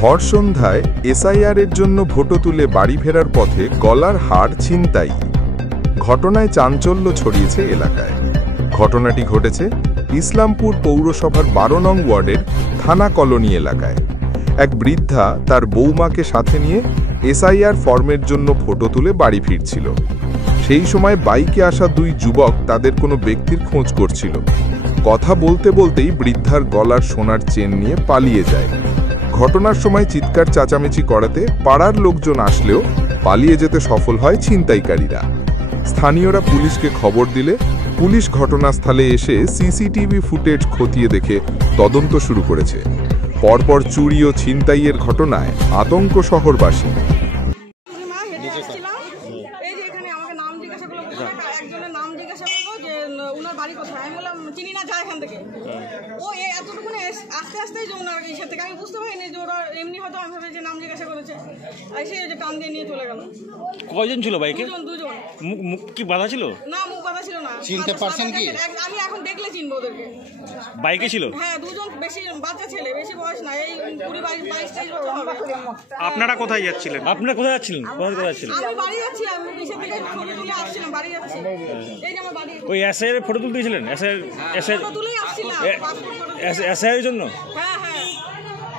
ভর সন্ধ্যায় এসআইআর এর জন্য ভোট তুলে বাড়ি ফেরার পথে গলার হাড় ছিনতাই। ঘটনায় চাঞ্চল্য ছড়িয়েছে এলাকায়। ঘটনাটি ঘটেছে ইসলামপুর পৌরসভার 12 নং ওয়ার্ডের থানা কলোনি এলাকায়। এক বৃদ্ধা তার বৌমাকে সাথে নিয়ে এসআইআর ফর্মের জন্য ফটো তুলে বাড়ি ফিরছিল। সেই সময় বাইকে আসা দুই যুবক তাদের কোনো ব্যক্তির খোঁজ করছিল। কথা বলতে বলতেই বৃদ্ধার গলার সোনার চেন নিয়ে পালিয়ে যায়। ঘটনার সময় চিৎকার চেঁচামেচি করাতে পাড়ার লোকজন আসলেও পালিয়ে যেতে সফল হয় ছিনতাইকারীরা। স্থানীয়রা পুলিশকে খবর দিলে পুলিশ ঘটনাস্থলে এসে সিসিটিভি ফুটেজ খতিয়ে দেখে তদন্ত শুরু করেছে। পরপর চুরি ও ছিনতাইয়ের ঘটনায় আতঙ্ক শহরবাসী। বাড়ি কোথায় আমি বললাম চিনি না, যায় এখান থেকে। ও এতটুকু আস্তে আস্তেই যে ওনার ইসের থেকে আমি বুঝতে পারিনি যে ওরা এমনি হয়তো আমি ভাবে যে নাম জিজ্ঞাসা করেছে, আর সেই যে টান দিয়ে নিয়ে চলে গেল। কয়জন ছিল বাইকে? দুজন। মুখ কি বাঁধা ছিল? না, মুখ বাঁধা ছিল না। চিনতে পারছেন কি? আমি এখন দেখলে চিনবো ওদেরকে। বাইকে ছিল? হ্যাঁ, দুজন, বেশি বাচ্চা ছেলে, বেশি বয়স না, এই 22-23 বছর হবে। আপনারা কোথায় যাচ্ছিলেন? আপনারা কোথায় যাচ্ছিলেন? কোথায় যাচ্ছিলেন? আমি বাড়ি যাচ্ছিলাম, ইসের থেকে ছবি তুলে আসছিলাম, বাড়ি যাচ্ছি। এই যে আমার বাড়ি। ওই এসআইআর ফটো তুলতে গেছিলেন? ফটো তুলেই আসছিলাম এসআইআর জন্য? হ্যাঁ হ্যাঁ।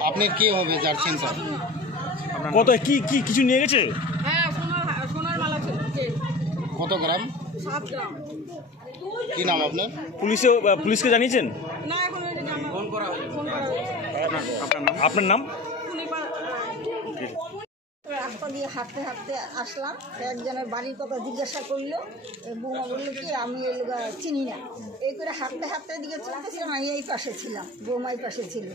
আপনি কে হবে যার চিন্তা? কত কি কি কিছু নিয়ে গেছে? হ্যাঁ, সোনার মালা ছিল। কত গ্রাম? 7 গ্রাম। কি নাম আপনার? পুলিশকে জানিয়েছেন? না, এখন ফোন করা হবে। আপনার নাম? রাস্তা দিয়ে হাঁটতে হাঁটতে আসলাম, একজনের বাড়ির কথা জিজ্ঞাসা করলো। বৌমা বললো কি আমি এই লোক চিনি না। এই করে হাঁটতে হাঁটতে দিকে চলতেছিলাম, আমি এই পাশে ছিলাম, বৌমা এই পাশে ছিল।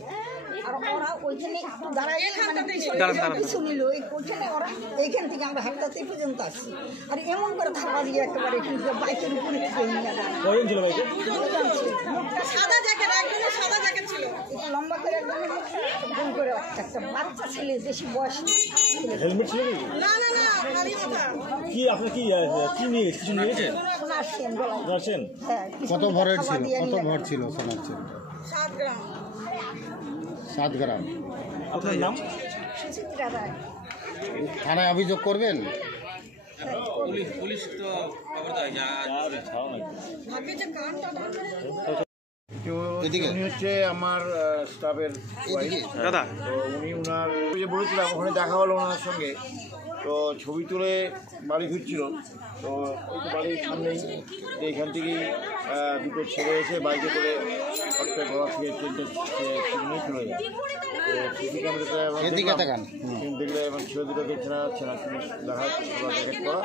আর ওরা ওইখানে একটু দাঁড়াই মানে পিছু নিল, ওইখানে ওরা এইখান থেকে আমরা হাঁটতে হাঁটতে পর্যন্ত আসছি। আর এমন করে ধাপা দিয়ে একেবারে এখান থেকে বাইকের উপরে থেকে নিয়ে সাদা জ্যাকেট, একজনের সাদা জ্যাকেট ছিল, লম্বা করে একদম ভুল করে একটা বাচ্চা ছেলে, বেশি বয়স হেলমেট ছিল? না না না, খালি মাথা। কি আপনি কি নিয়ে গেছেন? কিছু নিয়ে গেছেন? সোনার। হ্যাঁ। কত ভরের ছিল? কত ভর ছিল সোনার চেন? 7 গ্রাম। 7 গ্রাম। আপনার নাম? সুচিত্রা রায়। থানায় অভিযোগ করবেন? পুলিশ তো খবর দেয় যা ভাগ্যে যে কানটা ধরবে। উনি হচ্ছে আমার স্টাফের দাদা। তো উনার যে বলেছিলাম ওখানে দেখা হলো ওনার সঙ্গে, তো ছবি তুলে বাড়ি ফিরছিল। তো ওই তো বাড়ির সামনেই, এইখান থেকেই দুটো ছেলে এসে বাইকে করে একটা গলা থেকে নিয়ে চলে যায়। তো সিসি ক্যামেরাটা দেখলে এখন ছেলে দুটোকে চেনা যাচ্ছে না, কিন্তু দেখা যাচ্ছে সবার জ্যাকেট করা,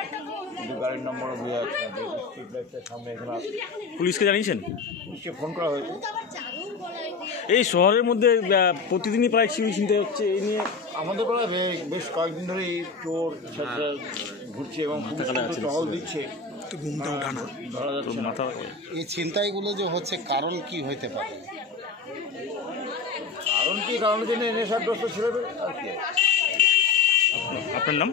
কিন্তু গাড়ির নম্বরও বোঝা যাচ্ছে না। স্ট্রিট লাইটের সামনে এখানে পুলিশকে জানিয়েছেন? পুলিশকে ফোন করা হয়েছে। এই শহরের মধ্যে প্রতিদিনই প্রায় চুরি ছিনতাই হচ্ছে, এই নিয়ে আমাদের পাড়ায় বেশ কয়েকদিন ধরেই চোর ঘুরছে এবং টহল দিচ্ছে, ধরা যাচ্ছে না। এই ছিনতাইগুলো যে হচ্ছে কারণ কি হইতে পারে? কারণ কি? কারণের জন্য নেশাগ্রস্ত ছেলে আর কি। আপনার নাম?